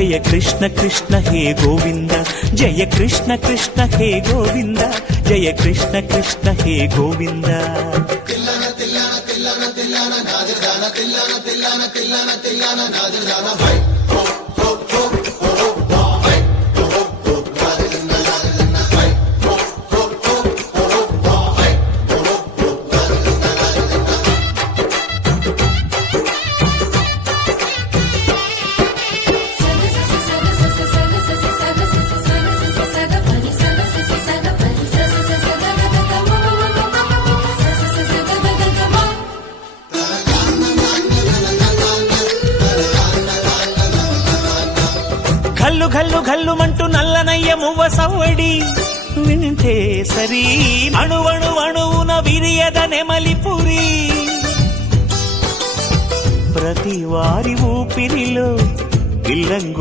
జయ కృష్ణ కృష్ణ హే గోవింద జయ కృష్ణ కృష్ణ హే గోవింద జయ కృష్ణ కృష్ణ హే గోవింద ఘల్లు ఘల్లు ఘల్లుమంటూ నల్లనయ్య మువ్వ సవ్వడి వింటే సరి అణువణు అణువున విరియద నెమలిపురి ప్రతి వారి ఊపిరిలో ఇల్లంగు